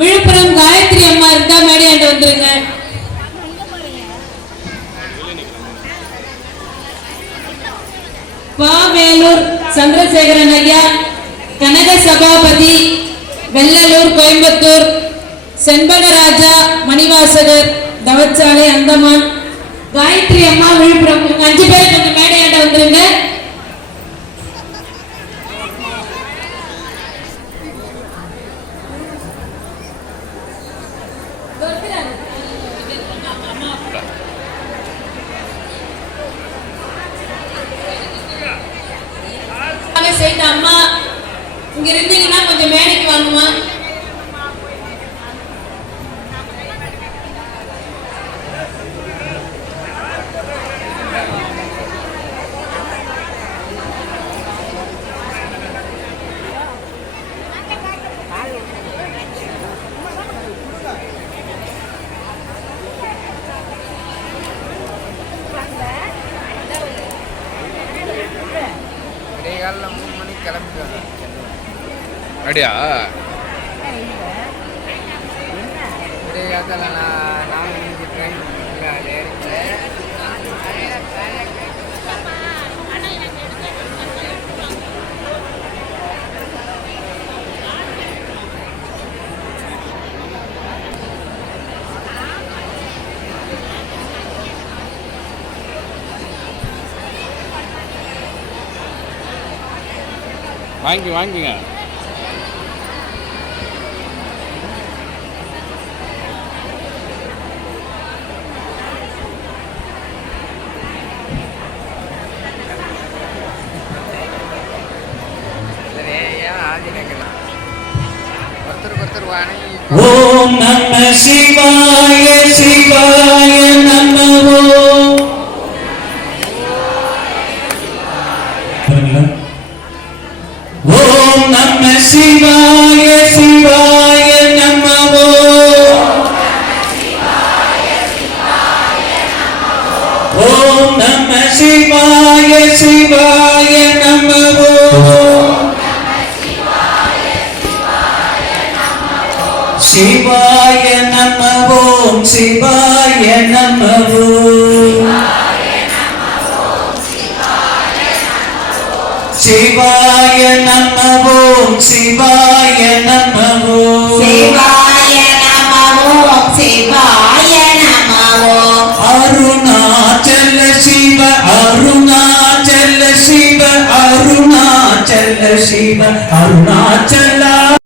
விழுப்புரம் காயத்ரி அம்மா இருந்தா மேடையாண்டு வந்துருங்க. பாவேலூர் சந்திரசேகரன் ஐயா கனக சபாபதி வெள்ளலூர் கோயம்புத்தூர் செண்பகராஜா மணிவாசகர் தவச்சாலை அந்தமான் காயத்ரி அம்மா விழுப்புரம். அஞ்சு பேர் கொஞ்சம் மேடையாண்ட வந்துருங்க. செய்த அம்மா இங்க இருந்தீங்கன்னா கொஞ்சம் மேடைக்கு காலையில் மூணு மணிக்கு கிளம்பிடுவாங்க. அப்படியா? விடிய நான் வாங்கி வாங்கிங்க. ஓம் நம சிவாய சிவாய நமோ ஓம் நம சிவாய சிவாய நமோ ஓம் நம சிவாய சிவாய நமோ சிவாய நம சிவாய சிவாய நம ஓம் சிவாய நம சிவாய நமோ சிவாய நமோ அருணாச்சல சிவ அருணாச்சல சிவ அருணாச்சல சிவ அருணாச்சலா